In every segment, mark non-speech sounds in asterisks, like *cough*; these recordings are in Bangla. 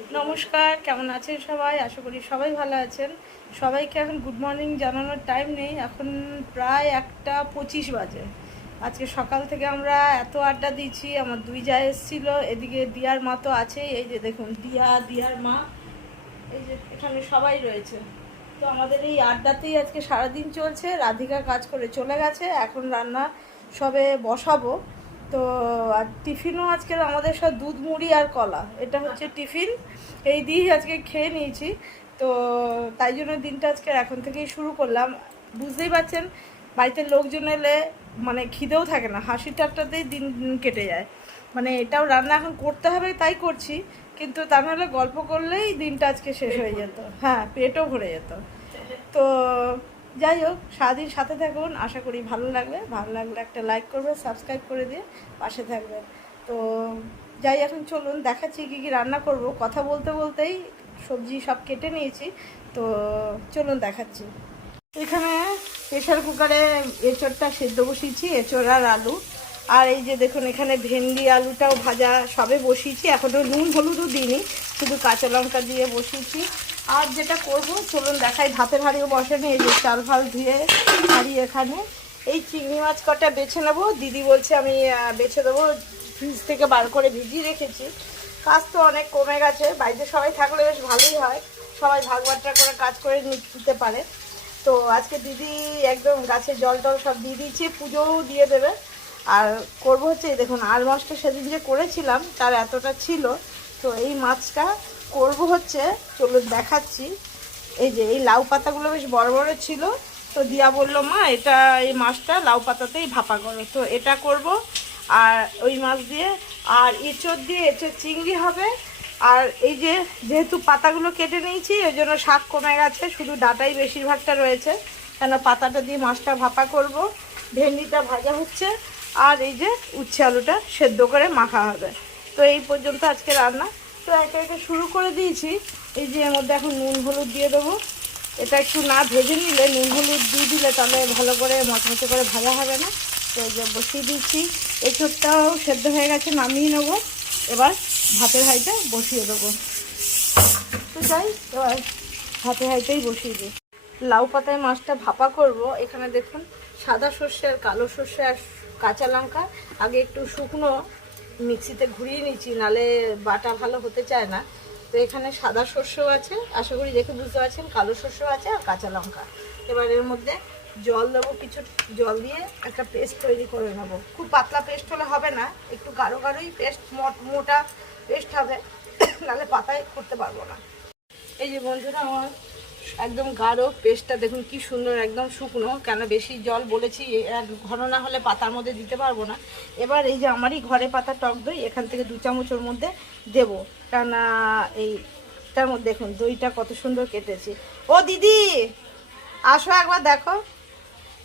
নমস্কার, কেমন আছেন সবাই? আশা করি সবাই ভালো আছেন। সবাইকে এখন গুড মর্নিং জানানোর টাইম নেই। এখন প্রায় একটা পঁচিশ বাজে। আজকে সকাল থেকে আমরা এত আড্ডা দিয়েছি, আমার দুই যা এসেছিল, এদিকে দিয়ার মা তো আছেই। এই যে দেখুন, দিয়া, দিয়ার মা, এই যে এখানে সবাই রয়েছে। তো আমাদের এই আড্ডাতেই আজকে সারাদিন চলছে। রাধিকা কাজ করে চলে গেছে। এখন রান্না সবে বসাবো। তো, আর টিফিনও আজকে আমাদের সব দুধ, মুড়ি আর কলা। এটা হচ্ছে টিফিন। এই দিয়েই আজকে খেয়ে নিয়েছি। তো, তাই জন্য দিনটা আজকে এখন থেকেই শুরু করলাম। বুঝতেই পারছেন, বাড়িতে লোকজন এলে মানে খিদেও থাকে না হাসি ঠাট্টাতেই দিন কেটে যায়। মানে এটাও রান্না এখন করতে হবে, তাই করছি। কিন্তু তা নাহলে গল্প করলেই দিনটা আজকে শেষ হয়ে যেত। হ্যাঁ পেটও ভরে যেত। তো যাই হোক, সারাদিন সাথে থাকুন, আশা করি ভালো লাগবে। ভালো লাগলে একটা লাইক করবে সাবস্ক্রাইব করে দিয়ে পাশে থাকবেন। তো যাই, এখন চলুন, দেখাচ্ছি কী কী রান্না করব। কথা বলতে বলতেই সবজি সব কেটে নিয়েছি। তো চলুন, দেখাচ্ছি। এখানে প্রেশার কুকারে এঁচড়টা সেদ্ধ বসিয়েছি, এঁচড় আর আলু। আর এই যে দেখুন, এখানে ভেন্ডি, আলুটাও ভাজা সবে বসিয়েছি। এখনও নুন, হলুদও দিইনি, শুধু কাঁচা লঙ্কা দিয়ে বসিয়েছি। আর যেটা করব, চলুন দেখাই, ভাতের হাঁড়িও বসানি, এই যে চাল ফাল ধুয়ে হাঁড়ি এখানে। এই চিংড়ি মাছ কটা বেছে নেব? দিদি বলছে আমি বেছে দেবো। ফ্রিজ থেকে বার করে ভিজিয়ে রেখেছি। কাজ তো অনেক কমে গেছে। বাড়িতে সবাই থাকলে বেশ ভালোই হয়। সবাই ভাগ বাট্টা করে কাজ করে নিতে পারে। তো আজকে দিদি একদম গাছে জল টল সব দিয়ে দিয়েছে, পুজোও দিয়ে দেবে। আর করব হচ্ছে দেখুন আর মাছটা সেদিন যে করেছিলাম, তার এতটা ছিল তো এই মাছটা করব হচ্ছে চলুন দেখাচ্ছি। এই যে, এই লাউ পাতাগুলো বেশ বড় বড় ছিল। তো দিয়া বলল, মা, এটা এই মাছটা লাউ পাতাতেই ভাপা করো। তো এটা করব, আর ওই মাছ দিয়ে, আর এঁচড় দিয়ে, এঁচড় চিংড়ি হবে। আর এই যে, যেহেতু পাতাগুলো কেটে নিয়েছি, ওই জন্য শাক কমে গেছে, শুধু ডাটাই বেশিরভাগটা রয়েছে। কেন পাতাটা দিয়ে মাছটা ভাপা করব। ভেন্ডিটা ভাজা হচ্ছে, আর এই যে, উচ্ছে আলুটা সেদ্ধ করে মাখা হবে। তো এই পর্যন্ত আজকে রান্না। তো একে একে শুরু করে দিয়েছি। এই যে এর মধ্যে এখন নুন হলুদ দিয়ে দেবো। এটা একটু না ভেজে নিলে নুন হলুদ দিয়ে দিলে তাহলে ভালো করে মচমচে করে ভাজা হবে না। তো এই যে বসিয়ে দিচ্ছি এঁচড়টাও সেদ্ধ হয়ে গেছে, নামিয়ে নেব। এবার ভাতের হাঁড়িটা বসিয়ে দেবো। তো যাই, এবার ভাতের হাঁড়িটাই বসিয়ে দিই। লাউ পাতায় মাছটা ভাপা করব। এখানে দেখুন সাদা সর্ষে আর কালো সর্ষে আর কাঁচা লঙ্কা। আগে একটু শুকনো মিক্সিতে ঘুরিয়ে নিচ্ছি, নালে বাটা ভালো হতে চায় না। তো এখানে সাদা শস্যও আছে, আশা করি দেখে বুঝতে পারছেন, কালো শস্যও আছে আর কাঁচা লঙ্কা। এবার এর মধ্যে জল দেবো কিছু, জল দিয়ে একটা পেস্ট তৈরি করে নেব। খুব পাতলা পেস্ট হলে হবে না, একটু গাঢ় গাঢ়ই পেস্ট, মোটা পেস্ট হবে নাহলে পাতায় করতে পারব না। এই যে বন্ধুরা আমার একদম গাঢ় পেস্টটা, দেখুন কি সুন্দর, একদম শুকনো। কেন বেশি জল বলেছি এক ঘন না হলে পাতার মধ্যে দিতে পারব না। এবার এই যে আমারই ঘরে পাতা টক দই, এখান থেকে দু চামচের মধ্যে দেবো। কেন এইটার মধ্যে দেখুন, দইটা কত সুন্দর কেটেছি। ও দিদি, আসো একবার দেখো।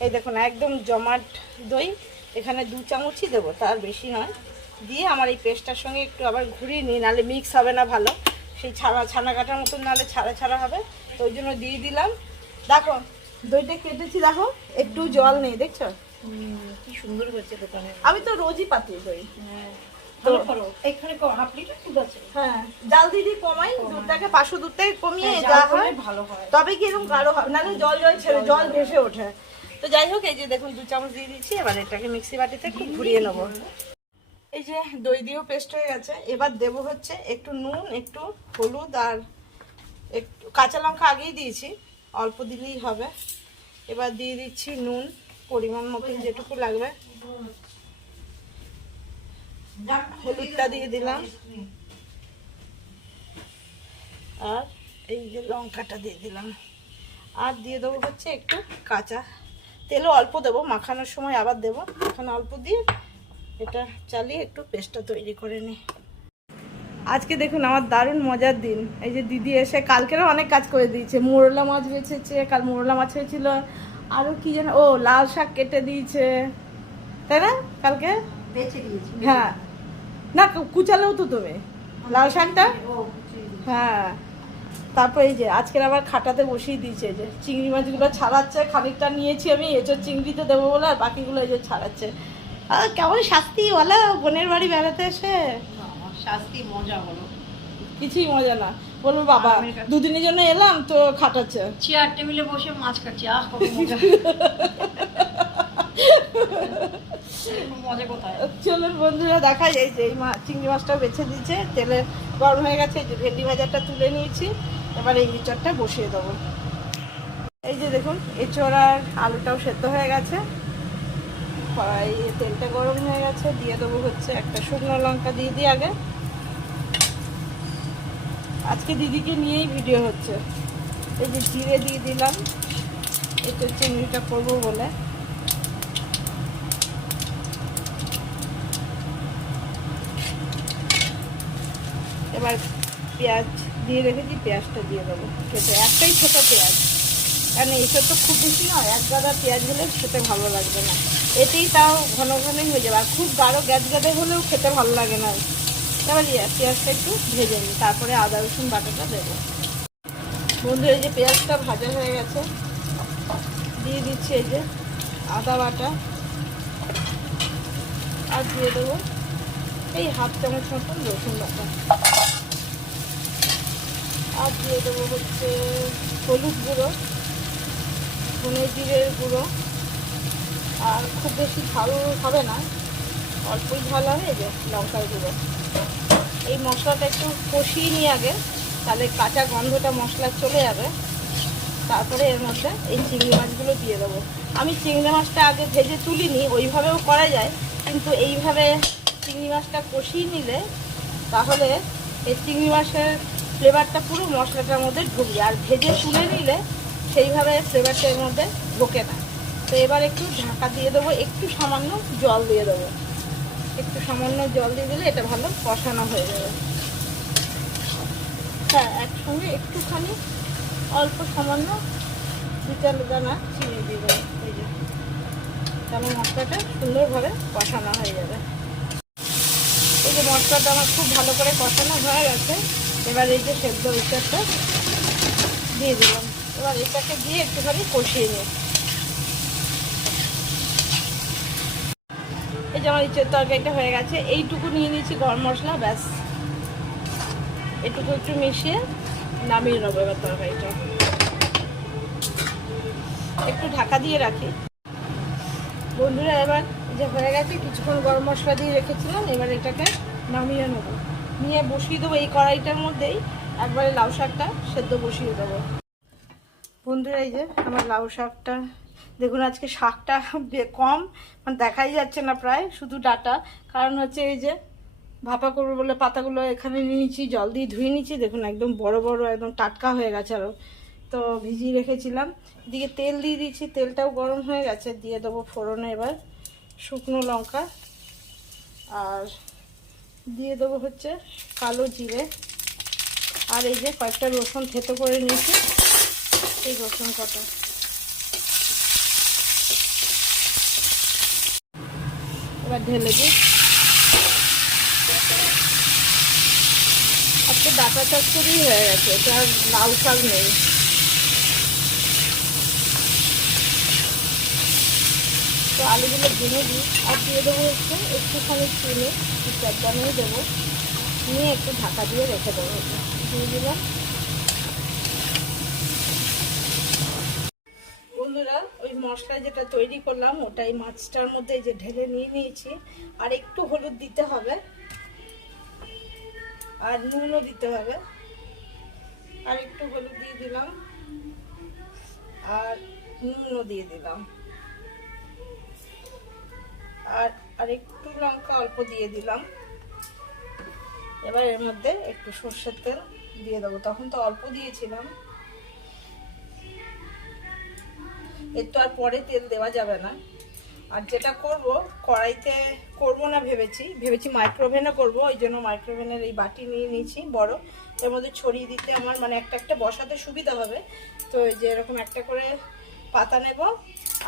এই দেখুন, একদম জমাট দই, এখানে দু চামচই দেবো, তার বেশি নয়। দিয়ে আমার এই পেস্টটার সঙ্গে একটু আবার ঘুরিয়ে নিই, নাহলে মিক্স হবে না ভালো। সেই ছাড়া ছানা কাটার মতন নাহলে ছাড়া ছাড়া হবে। তো ওই জন্য দিয়ে দিলাম। দেখো দইটা কেটেছি দেখো একটু জল নেই দেখছ? কি সুন্দর দোকানে। আমি তো রোজই পাতি দই। এখানে হাফ লিটার দুধ আছে? হ্যাঁ জাল দিয়ে দিয়ে কমাই দুধটাকে পাঁচশো দুধটাকে কমিয়ে হ্যাঁ, যা হয় ভালো হয়। তবে কি এরকম গাঢ় হবে নাহলে জল জল ছেড়ে জল ভেসে ওঠে। তো যাই হোক এই যে দেখুন দু চামচ দিয়ে দিচ্ছি এবার এটাকে মিক্সি বাটিতে একটু ঘুরিয়ে নেব। এই যে দই দিয়েও পেস্ট হয়ে গেছে। এবার দেব হচ্ছে একটু নুন, একটু হলুদ আর একটু কাঁচা লঙ্কা আগেই দিয়েছি, অল্প দিলেই হবে। এবার দিয়ে দিচ্ছি নুন, পরিমাণ মতন যেটুকু লাগবে। হলুদটা দিয়ে দিলাম। আর এই যে লঙ্কাটা দিয়ে দিলাম। আর দিয়ে দেবো হচ্ছে একটু কাঁচা। তেলও অল্প দেবো, মাখানোর সময় আবার দেবো। এখানে অল্প দিয়ে এটা চালিয়ে একটু পেস্টটা তৈরি করে নিই আজকে দেখুন আমার দারুণ মজার দিন। এই যে দিদি এসে কালকেরও অনেক কাজ করে দিয়েছে। মোরলা মাছ বেছেছে কাল মোরলা মাছ হয়েছিল। আরও কি যেন ও লাল শাক কেটে দিয়েছে। তাই না? কালকে? হ্যাঁ। না কুচালেও তো তুমি লাল শাকটা? হ্যাঁ। তারপর এই যে আজকের আবার খাটাতে বসিয়ে দিয়েছে। যে চিংড়ি মাছগুলো ছাড়াচ্ছে খানিকটা নিয়েছি আমি এঁচোর চিংড়িতে দেবো বলে আর বাকিগুলো এই যে ছাড়াচ্ছে। কেমন শাস্তি? বলো বোনের বাড়ি বেড়াতে এসে? শাস্তি মজা হলো কিছুই মজা না। বলব বাবা। দুদিনের জন্য এলাম তো খাটাচ্ছে। চেয়ার টেবিলে বসে মাছ কাটছি আহ কত মজা। *laughs* চলুন বন্ধুরা দেখা যায় যে এই মাছ চিংড়ি মাছটা বেছে দিচ্ছে তেলে গরম হয়ে গেছে এই যে ভেন্ডি ভাজাটা তুলে নিয়েছি। এবার এই এঁচড়টা বসিয়ে দেবো। এই যে দেখুন এঁচড় আর আলুটাও সেদ্ধ হয়ে গেছে। কড়াই তেলটা গরম হয়ে গেছে, দিয়ে দেবো হচ্ছে একটা শুকনো লঙ্কা দিয়ে দিই আগে। আজকে দিদিকে নিয়েই ভিডিও হচ্ছে। এই যে জিরে দিয়ে দিলাম এঁচড় চিংড়িটা করব বলে। এবার পেঁয়াজ দিয়ে রেখেছি, পেঁয়াজটা দিয়ে দেবো। খেতে একটাই ছোটো পেঁয়াজ। কারণ এসব তো খুব বেশি নয়, এক গাদা পেঁয়াজ হলে খেতে ভালো লাগবে না। এতেই তাও ঘন ঘনই হয়ে যাবে। আর খুব গাঢ় গ্যাস গ্যাদে হলেও খেতে ভালো লাগে না। এবার পেঁয়াজটা একটু ভেজে নিই, তারপরে আদা, রসুন, বাটাটা দেবো। বন্ধু, এই যে পেঁয়াজটা ভাজা হয়ে গেছে, দিয়ে দিচ্ছি এই যে আদা, বাটা, আর দিয়ে দেবো এই হাফ চামচ মতন রসুন বাটা। আর দিয়ে দেবো হচ্ছে হলুদ গুঁড়ো ধনে জিরের গুঁড়ো আর খুব বেশি ঝাল হবে না, অল্পই ঝাল হবে যে লঙ্কার গুঁড়ো। এই মশলাটা একটু কষিয়ে নিই আগে, তাহলে কাঁচা গন্ধটা মশলা চলে যাবে। তারপরে এর মধ্যে এই চিংড়ি মাছগুলো দিয়ে দেবো। আমি চিংড়ি মাছটা আগে ভেজে তুলিনি, ওইভাবেও করা যায়, কিন্তু এইভাবে চিংড়ি মাছটা কষিয়ে নিলে তাহলে এই চিংড়ি মাছের ফ্লেভারটা পুরো মশলাটার মধ্যে ঢুকবে, আর ভেজে তুলে নিলে সেইভাবে ফ্লেভারটা এর মধ্যে ঢোকে না। তো এবার একটু ঢাকা দিয়ে দেবো, একটু সামান্য জল দিয়ে দেবো। একটু সামান্য জল দিয়ে দিলে এটা ভালো কষানো হয়ে যাবে। হ্যাঁ একসঙ্গে একটুখানি অল্প সামান্য বিচাল দানা চিনি দিয়ে দেবো। এই যে তাহলে মশলাটা সুন্দরভাবে কষানো হয়ে যাবে। এই যে মশলাটা আমার খুব ভালো করে কষানো হয়ে গেছে। এবার এই যে সেদ্ধ ইচারটা দিয়ে দিলাম। এবার এটাকে দিয়ে একটুখানি কষিয়ে নিই। আমার ইচ্ছের তরকারিটা হয়ে গেছে। এইটুকু নিয়ে নিয়েছি গরম মশলা, ব্যাস। এটুকু একটু মিশিয়ে নামিয়ে নেব এবার তরকারিটা। একটু ঢাকা দিয়ে রাখি। বন্ধুরা, এবার যে হয়ে গেছে, কিছুক্ষণ গরম মশলা দিয়ে রেখেছিলাম, এবার এটাকে নামিয়ে নেব। নিয়ে বসিয়ে দেবো এই কড়াইটার মধ্যেই, একবারে লাউ শাকটা সেদ্ধ বসিয়ে দেবো। বন্ধুরা, এই যে আমার লাউ শাকটা দেখুন, আজকে শাকটা কম মানে দেখাই যাচ্ছে না প্রায়, শুধু ডাটা। কারণ হচ্ছে এই যে ভাপা করব বলে পাতাগুলো এখানে নিয়ে নিচ্ছি জল দিয়ে ধুয়ে নিচ্ছি দেখুন, একদম বড় বড়, একদম টাটকা হয়ে গেছে আরও তো ভিজিয়ে রেখেছিলাম। দিকে তেল দিয়ে দিচ্ছি তেলটাও গরম হয়ে গেছে, দিয়ে দেবো ফোড়নে এবার শুকনো লঙ্কা। আর দিয়ে দেবো হচ্ছে কালো জিরে। আর এই যে কয়েকটা রসুন থেতো করে নিয়েছি, এই রসুন কটা। এবার ঢেলে দিই। আজকে ডাটা চচ্চড়ি হয়ে গেছে, এটা লাউ শাক নেই। তো আলুগুলো ভেঙে দিই, আর দিয়ে দেবো হচ্ছে একটুখানি চিনি চারদানেই দেবো। নিয়ে একটু ঢাকা দিয়ে রেখে দেবো। দিয়ে দিলাম বন্ধুরা ওই মশলা যেটা তৈরি করলাম, ওটাই মাছটার মধ্যে যে ঢেলে নিয়ে নিয়েছি। আর একটু হলুদ দিতে হবে। আর নুনও দিতে হবে। আর একটু হলুদ দিয়ে দিলাম। আর নুনও দিয়ে দিলাম। আর আর একটু লঙ্কা অল্প দিয়ে দিলাম। এবার এর মধ্যে একটু সর্ষের তেল দিয়ে দেবো। তখন তো অল্প দিয়েছিলাম। এর তো আর পরে তেল দেওয়া যাবে না। আর যেটা করব, কড়াইতে করব না ভেবেছি ভেবেছি মাইক্রোভেনে করব, ওই জন্য মাইক্রোভেনের এই বাটি নিয়ে নিয়েছি বড়। এর মধ্যে ছড়িয়ে দিতে আমার মানে একটা একটা বসাতে সুবিধা হবে। তো এই যে এরকম একটা করে পাতা নেব।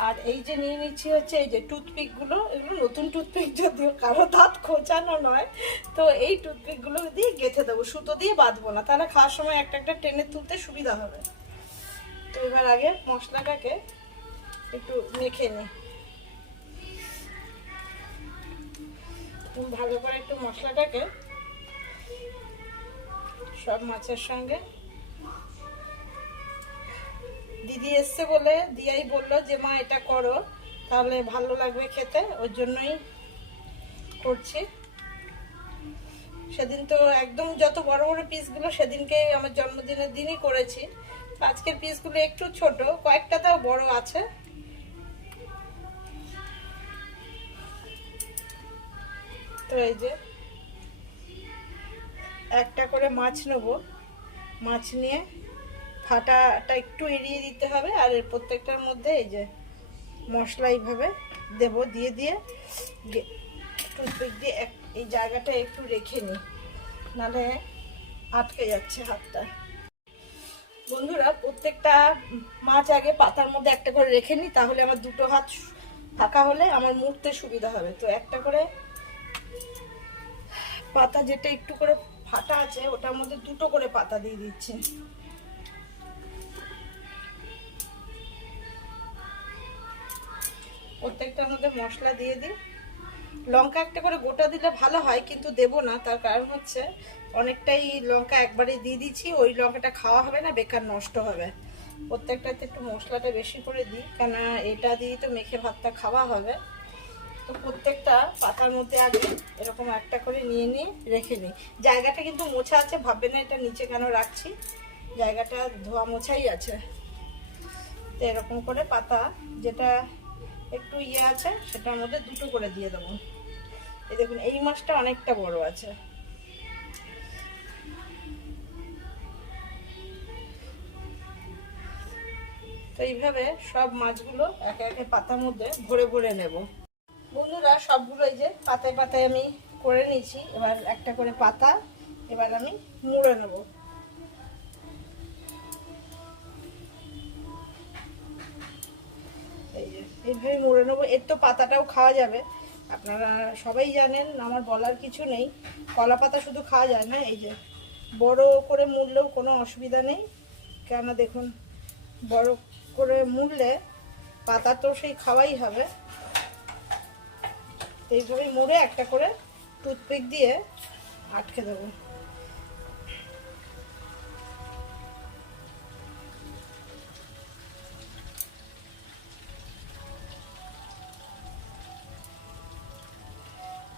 আর এই যে নিয়ে নিচ্ছি হচ্ছে এই যে টুথপিকগুলো এগুলো নতুন টুথপিক যদিও কারও দাঁত খোঁচানো নয়, তো এই টুথপিকগুলো দিয়ে গেঁথে দেবো, সুতো দিয়ে বাঁধবো না তাহলে খাওয়ার সময় একটা একটা টেনে তুলতে সুবিধা হবে। তো এবার আগে মশলাটাকে একটু মেখে নিই ভালো করে একটু মশলাটাকে সব মাছের সঙ্গে। দিদি এসছে বলে, দিয়াই বলল যে, মা, এটা করো, তাহলে ভালো লাগবে খেতে, ওর জন্যই করছি। সেদিন তো একদম যত বড় বড় পিসগুলো সেদিনকে আমার জন্মদিনের দিনই করেছি। আজকের পিসগুলো একটু ছোট কয়েকটাতেও বড় আছে। তো এই যে, একটা করে মাছ নেব। মাছ নিয়ে ফাটাটা একটু এড়িয়ে দিতে হবে আর এর প্রত্যেকটার মধ্যে এই যে মশলা এইভাবে দেব, দিয়ে দিয়ে টুথপিক দিয়ে এক- এই জায়গাটা একটু রেখে নিই। নাহলে আটকে যাচ্ছে হাতটা। বন্ধুরা, প্রত্যেকটা মাছ আগে পাতার মধ্যে একটা করে রেখে নিই, তাহলে আমার দুটো হাত ফাঁকা হলে আমার মুড়তে সুবিধা হবে। তো একটা করে পাতা যেটা একটু করে ফাটা আছে, ওটার মধ্যে দুটো করে পাতা দিয়ে দিচ্ছি। প্রত্যেকটার মধ্যে মশলা দিয়ে দিই। লঙ্কা একটা করে গোটা দিলে ভালো হয়, কিন্তু দেব না। তার কারণ হচ্ছে অনেকটাই লঙ্কা একবারে দিয়ে দিচ্ছি, ওই লঙ্কাটা খাওয়া হবে না, বেকার নষ্ট হবে। প্রত্যেকটাতে একটু মশলাটা বেশি করে দিই কেন এটা দিয়েই তো মেখে ভাতটা খাওয়া হবে। তো প্রত্যেকটা পাতার মধ্যে আগে এরকম একটা করে নিয়ে নিয়ে রেখে নিই। জায়গাটা কিন্তু মোছা আছে, ভাববে না এটা নিচে কেন রাখছি। জায়গাটা ধোয়া মোছাই আছে। তো এরকম করে পাতা যেটা একটু ইয়ে আছে, সেটার মধ্যে দুটো করে দিয়ে দেবো। এই দেখুন, এই মাছটা অনেকটা বড় আছে। তো এইভাবে সব মাছগুলো একে একে পাতার মধ্যে ভরে ভরে নেব। বন্ধুরা, সবগুলো এই যে পাতায় পাতায় আমি করে নিয়েছি। এবার একটা করে পাতা, এবার আমি মুড়ে নেব। এইভাবে মুড়ে নেব। এর তো পাতাটাও খাওয়া যাবে। আপনারা সবাই জানেন, আমার বলার কিছু নেই। কলা পাতা শুধু খাওয়া যায় না, এই যে বড় করে মুড়লেও কোনো অসুবিধা নেই। কেন দেখুন, বড় করে মুড়লে পাতা তো সেই খাওয়াই হবে। এইভাবেই মুড়ে একটা করে টুথপিক দিয়ে আটকে দেবো।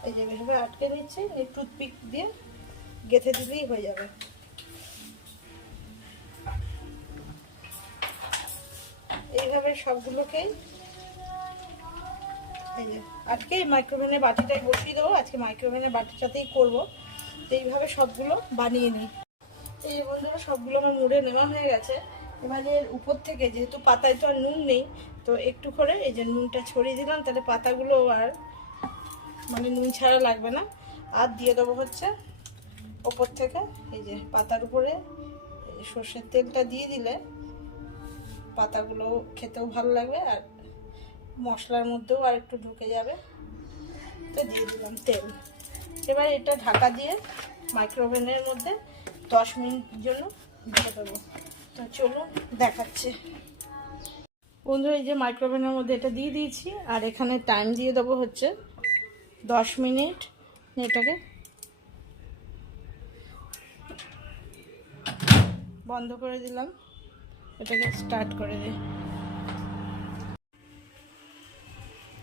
এই যে এভাবে আটকে নিচ্ছে টুথপিক দিয়ে গেঁথে দিলেই হয়ে যাবে। এইভাবে সবগুলোকেই এই যে, আজকে মাইক্রোওভেনে বাটিটাই বসিয়ে দেবো। আজকে মাইক্রোওভেনের বাটিটাতেই করব। তো এইভাবে সবগুলো বানিয়ে নিই। এই বন্ধুরা, সবগুলো আমার মুড়ে নেওয়া হয়ে গেছে। এবার এর উপর থেকে, যেহেতু পাতায় তো আর নুন নেই, তো একটু করে এই যে নুনটা ছড়িয়ে দিলাম, তাহলে পাতাগুলো আর মানে নুন ছাড়া লাগবে না। আর দিয়ে দেবো হচ্ছে ওপর থেকে এই যে পাতার উপরে সর্ষের তেলটা দিয়ে দিলে পাতাগুলো খেতেও ভালো লাগবে আর মশলার মধ্যেও আর একটু ঢুকে যাবে। তো দিয়ে দিলাম তেল। এবার এটা ঢাকা দিয়ে মাইক্রোওভেনের মধ্যে দশ মিনিট জন্য দিয়ে দেবো। তো চলুন দেখাচ্ছে। বন্ধুরা, এই যে মাইক্রোওভেনের মধ্যে এটা দিয়ে দিয়েছি, আর এখানে টাইম দিয়ে দেবো হচ্ছে দশ মিনিট। এটাকে বন্ধ করে দিলাম। এটাকে স্টার্ট করে দিই।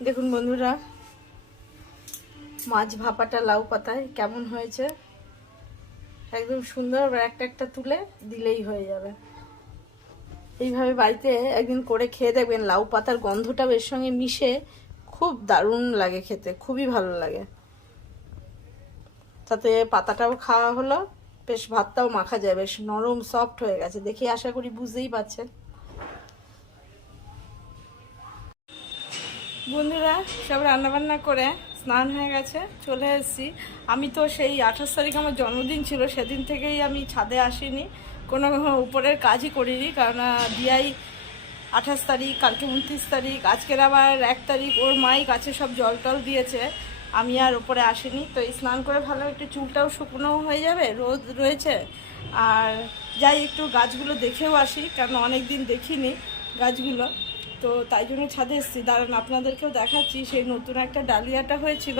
দেখুন বন্ধুরা, মাছ ভাপাটা লাউ পাতায় কেমন হয়েছে? একদম সুন্দর একটা একটা তুলে দিলেই হয়ে যাবে। এইভাবে বাড়িতে একদিন করে খেয়ে দেখবেন লাউ পাতার গন্ধটা এর সঙ্গে মিশে খুব দারুণ লাগে খেতে, খুবই ভালো লাগে। তাতে পাতাটাও খাওয়া হলো, বেশ ভাতটাও মাখা যায়, বেশ নরম সফট হয়ে গেছে। দেখি আশা করি বুঝতেই পারছেন। বন্ধুরা, সব রান্নাবান্না করে স্নান হয়ে গেছে, চলে এসেছি। আমি তো সেই আঠাশ তারিখ আমার জন্মদিন ছিল, সেদিন থেকেই আমি ছাদে আসিনি। কোনো উপরের কাজই করিনি, কারণ দিয়াই আঠাশ তারিখ, কালকে উনত্রিশ তারিখ, আজকের আবার এক তারিখ, ওর মাই গাছে সব জল টল দিয়েছে। আমি আর ওপরে আসিনি। তো এই স্নান করে ভালো একটু চুলটাও শুকনোও হয়ে যাবে, রোদ রয়েছে। আর যাই একটু গাছগুলো দেখেও আসি কারণ অনেক দিন দেখিনি গাছগুলো। তো তাই জন্য ছাদে এসেছি। দাঁড়ান, আপনাদেরকেও দেখাচ্ছি, সেই নতুন একটা ডালিয়াটা হয়েছিল।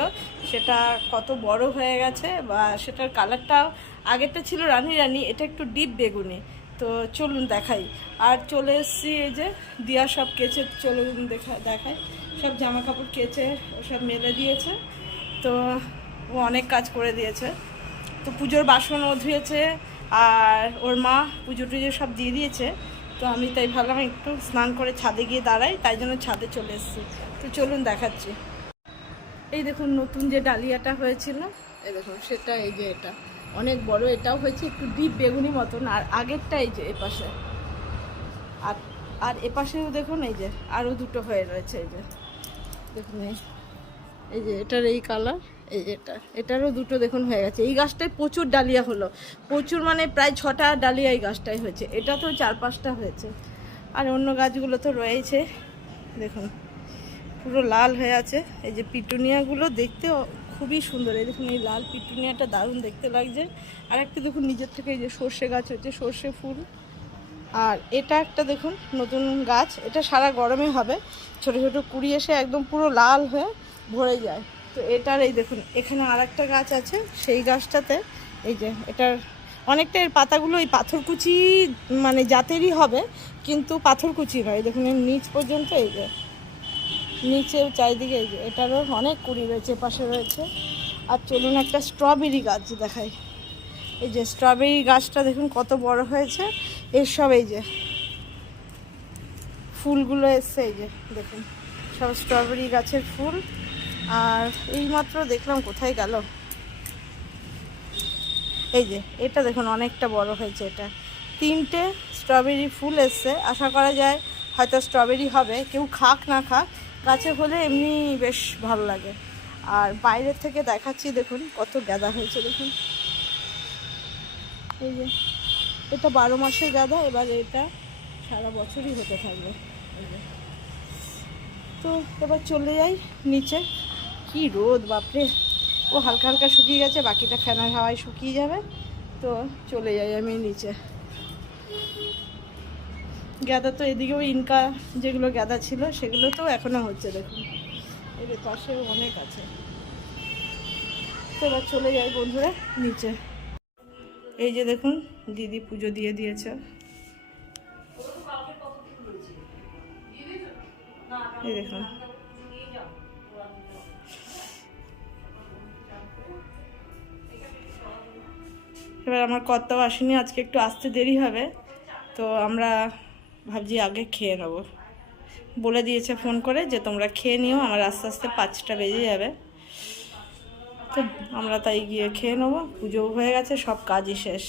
সেটা কত বড় হয়ে গেছে বা সেটার কালারটাও আগেরটা ছিল রানী রানী, এটা একটু ডিপ বেগুনি। তো চলুন দেখাই। আর চলে এসেছি এই যে, দিয়া সব কেচে, চলুন দেখা, দেখাই। সব জামা কাপড় কেচে, সব মেলে দিয়েছে। তো ও অনেক কাজ করে দিয়েছে। তো পুজোর বাসন ও ধুয়েছে, আর ওর মা পুজো টুজো সব দিয়ে দিয়েছে। তো আমি তাই ভাবলাম একটু স্নান করে ছাদে গিয়ে দাঁড়াই, তাই জন্য ছাদে চলে এসেছি। তো চলুন দেখাচ্ছি। এই দেখুন, নতুন যে ডালিয়াটা হয়েছিল। এই দেখুন, সেটা এই যে এটা। অনেক বড় এটাও হয়েছে, একটু ডিপ বেগুনি মতন, আর আগেরটা এই যে এপাশে। আর আর এপাশেও দেখুন এই যে আরও দুটো হয়ে রয়েছে এই যে। দেখুন এই যে এটার এই কালার এই এটা, এটারও দুটো দেখুন হয়ে গেছে। এই গাছটায় প্রচুর ডালিয়া হলো। প্রচুর মানে প্রায় ছটা ডালিয়া এই গাছটাই হয়েছে। এটা তো চার পাঁচটা হয়েছে। আর অন্য গাছগুলো তো রয়েছে। দেখুন, পুরো লাল হয়ে আছে। এই যে পিটুনিয়াগুলো দেখতে খুবই সুন্দর। এই দেখুন, এই লাল পিটুনিয়াটা দারুণ দেখতে লাগছে। আর একটা দেখুন, নিজের থেকে এই যে সর্ষে গাছ হচ্ছে, সর্ষে ফুল। আর এটা একটা দেখুন, নতুন গাছ। এটা সারা গরমে হবে। ছোট ছোট কুড়ি এসে একদম পুরো লাল হয়ে ভরে যায়। তো এটার এই দেখুন, এখানে আর একটা গাছ আছে, সেই গাছটাতে এই যে এটার অনেকটা এর পাতাগুলো এই পাথরকুচি মানে জাতেরই হবে, কিন্তু পাথরকুচি নয়। দেখুন, এর নিচ পর্যন্ত এই যে নিচে চারিদিকে এই যে, এটারও অনেক কুড়ি রয়েছে পাশে রয়েছে। আর চলুন একটা স্ট্রবেরি গাছ দেখাই। এই যে স্ট্রবেরি গাছটা দেখুন কত বড় হয়েছে, এর সব এই যে ফুলগুলো এসছে, এই যে দেখুন, সব স্ট্রবেরি গাছের ফুল। আর এইমাত্র দেখলাম কোথায় গেল। এই যে, এটা দেখুন অনেকটা বড় হয়েছে এটা। তিনটে স্ট্রবেরি ফুল এসছে। আশা করা যায় হয়তো স্ট্রবেরি হবে। কেউ খাক না খাক, গাছে হলে এমনি বেশ ভালো লাগে। আর বাইরের থেকে দেখাচ্ছি দেখুন, কত গাঁদা হয়েছে দেখুন। এই যে, এটা বারো মাসের গাঁদা, এবার এটা সারা বছরই হতে থাকবে। তো এবার চলে যাই নিচে। কি রোদ, বাপরে। ও হালকা হালকা শুকিয়ে গেছে, বাকিটা ফ্যানের হাওয়ায় শুকিয়ে যাবে। তো চলে যাই আমি নিচে। গাঁদা তো এদিকেও ইনকা যেগুলো গাঁদা ছিল সেগুলো তো এখনও হচ্ছে, দেখুন। এর পাশেও অনেক আছে। তো এবার চলে যাই বন্ধুরা, নিচে। এই যে দেখুন, দিদি পুজো দিয়ে দিয়েছে। এই দেখুন। এবার আমার কর্তাও আসেনি, আজকে একটু আসতে দেরি হবে। তো আমরা ভাবছি আগে খেয়ে নেব। বলে দিয়েছে ফোন করে যে তোমরা খেয়ে নিও, আমার আস্তে আস্তে পাঁচটা বেজে যাবে। তো আমরা তাই গিয়ে খেয়ে নেব পুজো হয়ে গেছে, সব কাজই শেষ।